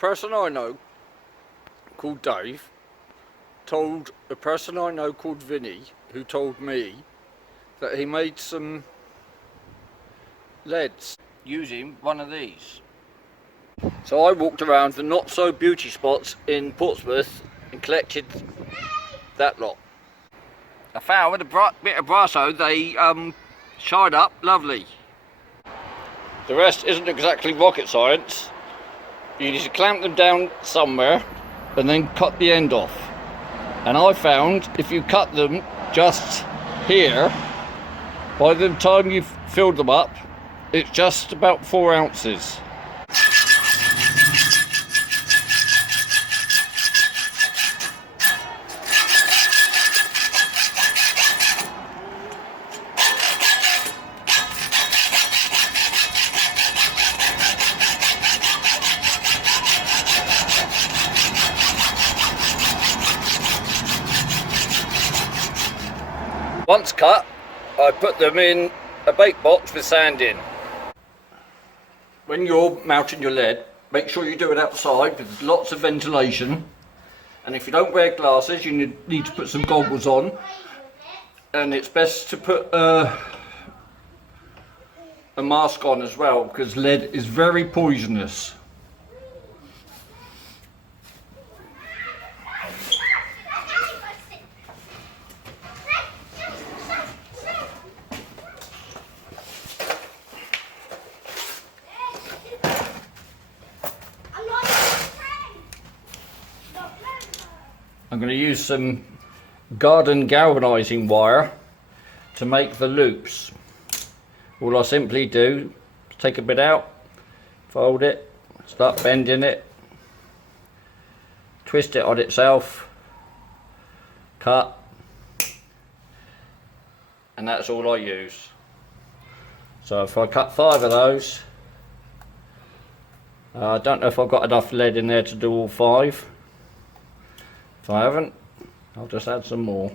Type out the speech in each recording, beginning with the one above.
person I know called Dave told a person I know called Vinny, who told me that he made some leads using one of these. So I walked around the not so beauty spots in Portsmouth and collected that lot. I found with a bit of brasso they shied up lovely. The rest isn't exactly rocket science. You need to clamp them down somewhere and then cut the end off. And I found if you cut them just here, by the time you've filled them up, it's just about 4 ounces. Once cut, I put them in a bake box with sand in. When you're mounting your lead, make sure you do it outside with lots of ventilation. And if you don't wear glasses, you need to put some goggles on. And it's best to put a mask on as well, because lead is very poisonous. I'm going to use some garden galvanizing wire to make the loops. All I simply do is take a bit out, fold it, start bending it, twist it on itself, cut, and that's all I use. So if I cut 5 of those, I don't know if I've got enough lead in there to do all 5. If I haven't, I'll just add some more.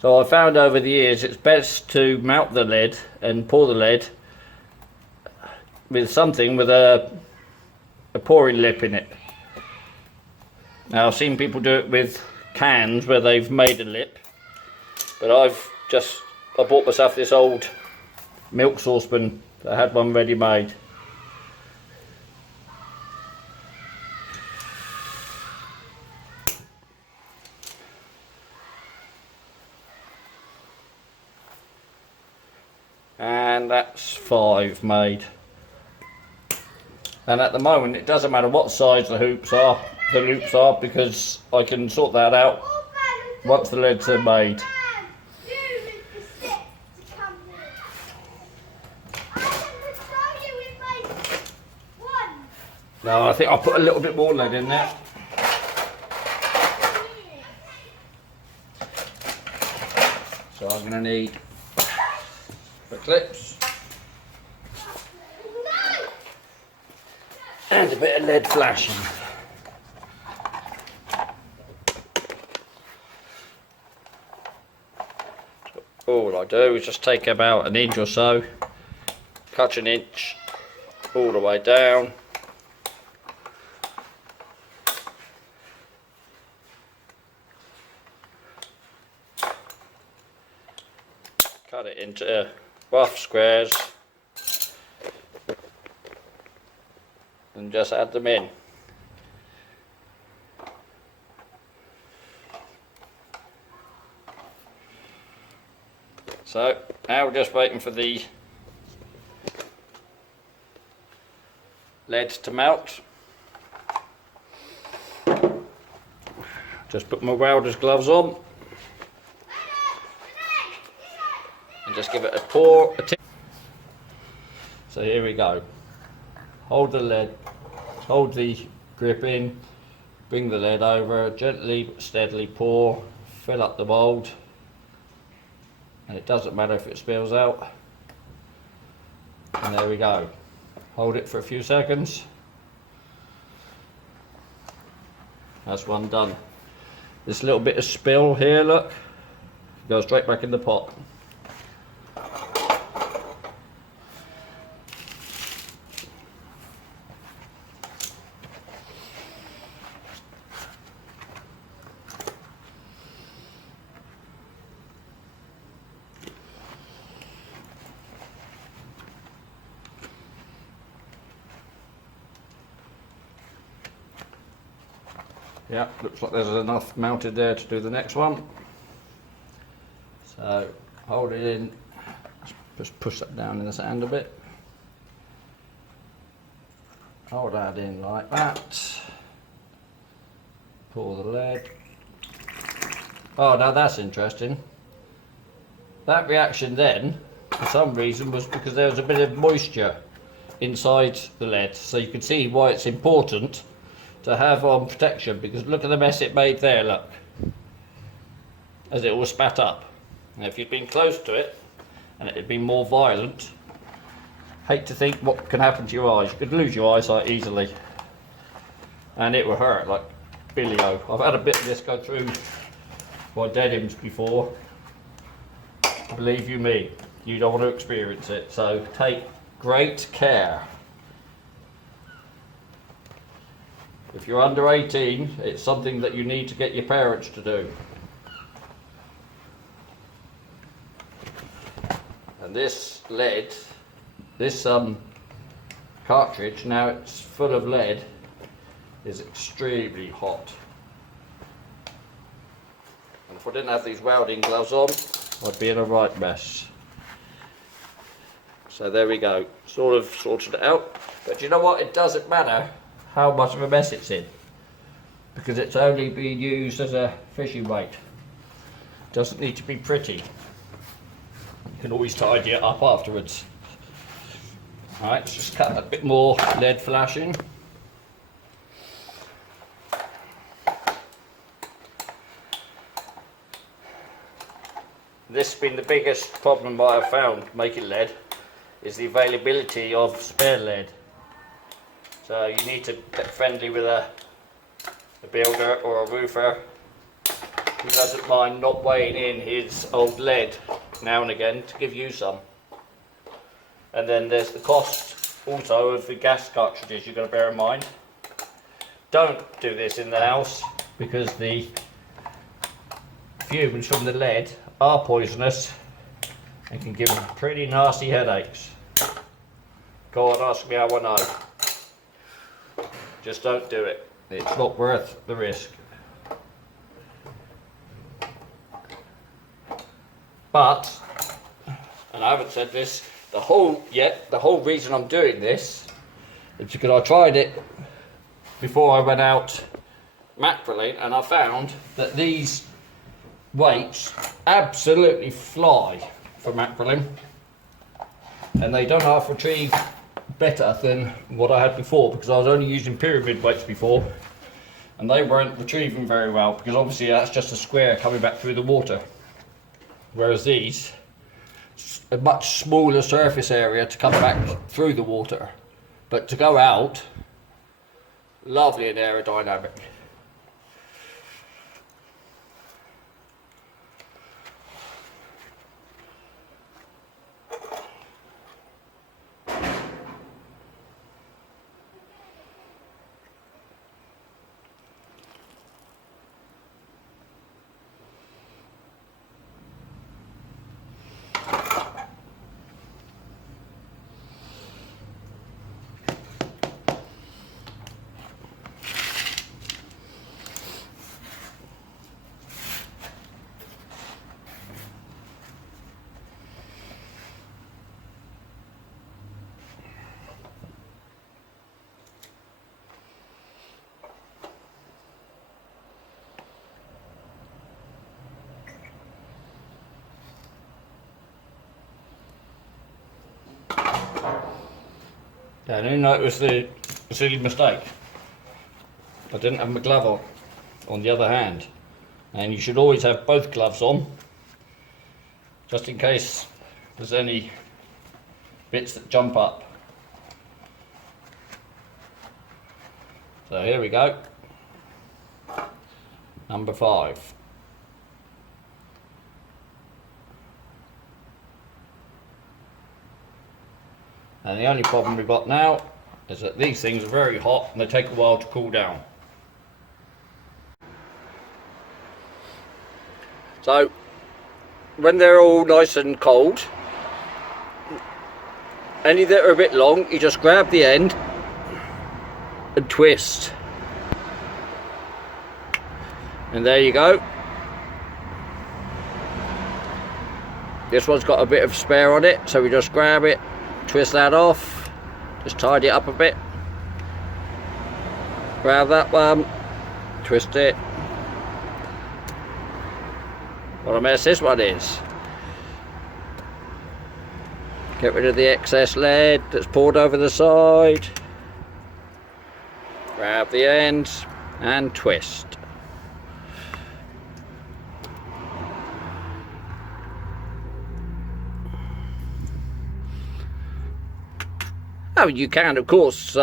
So I found over the years it's best to mount the lead and pour the lead with something with a pouring lip in it. Now I've seen people do it with cans where they've made a lip, but I bought myself this old milk saucepan that had one ready made. And that's 5 made. And at the moment it doesn't matter what size the loops are, because I can sort that out once the leads are made. No, I think I'll put a little bit more lead in there. So I'm going to need the clips and a bit of lead flashing. All I do is just take about 1 inch or so, cut 1 inch all the way down, cut it into rough squares and just add them in. So now we're just waiting for the lead to melt. Just put my welder's gloves on and just give it a pour. So here we go. Hold the lead, hold the grip in, bring the lead over, gently but steadily pour, fill up the mould, and it doesn't matter if it spills out. And there we go. Hold it for a few seconds. That's one done. This little bit of spill here, look, goes straight back in the pot. Yeah, looks like there's enough mounted there to do the next one. So hold it in, just push that down in the sand a bit. Hold that in like that. Pour the lead. Oh, now that's interesting. That reaction then, for some reason, was because there was a bit of moisture inside the lead. So you can see why it's important to have on protection, because look at the mess it made there, look. As it all spat up. Now if you'd been close to it, and it had been more violent, hate to think what can happen to your eyes. You could lose your eyesight easily. And it would hurt like billy-o. I've had a bit of this go through my denims before. Believe you me, you don't want to experience it, so take great care. If you're under 18, it's something that you need to get your parents to do. And this lead, this cartridge, now it's full of lead, is extremely hot. And if I didn't have these welding gloves on, I'd be in a right mess. So there we go, sort of sorted it out. But you know what, it doesn't matter how much of a mess it's in, because it's only being used as a fishing weight. It doesn't need to be pretty. You can always tidy it up afterwards. Alright, let's just cut a bit more lead flashing. This has been the biggest problem I have found making lead, is the availability of spare lead. So you need to get friendly with a builder or a roofer who doesn't mind not weighing in his old lead now and again to give you some. And then there's the cost also of the gas cartridges you've got to bear in mind. Don't do this in the house, because the fumes from the lead are poisonous and can give pretty nasty headaches. Go on, ask me how I know. Just don't do it. It's not worth the risk. But, and I haven't said this the whole reason I'm doing this is because I tried it before I went out mackerelling, and I found that these weights absolutely fly for mackerelling, and they don't half retrieve better than what I had before, because I was only using pyramid weights before and they weren't retrieving very well, because obviously that's just a square coming back through the water, whereas these, a much smaller surface area to come back through the water, but to go out, lovely and aerodynamic. Yeah, I didn't know it was the silly mistake. I didn't have my glove on the other hand. And you should always have both gloves on, just in case there's any bits that jump up. So here we go. Number 5. And the only problem we've got now is that these things are very hot and they take a while to cool down. So when they're all nice and cold, any that are a bit long, you just grab the end and twist. And there you go. This one's got a bit of spare on it, so we just grab it, twist that off, just tidy it up a bit. Grab that one, twist it. What a mess this one is. Get rid of the excess lead that's poured over the side. Grab the ends and twist. Oh, you can of course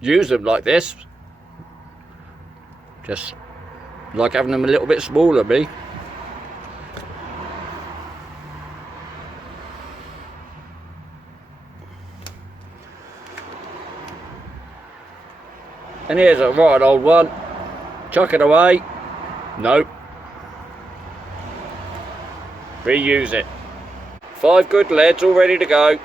use them like this. Just like having them a little bit smaller, me. And here's a right old one. Chuck it away. Nope. Reuse it. 5 good leads all ready to go.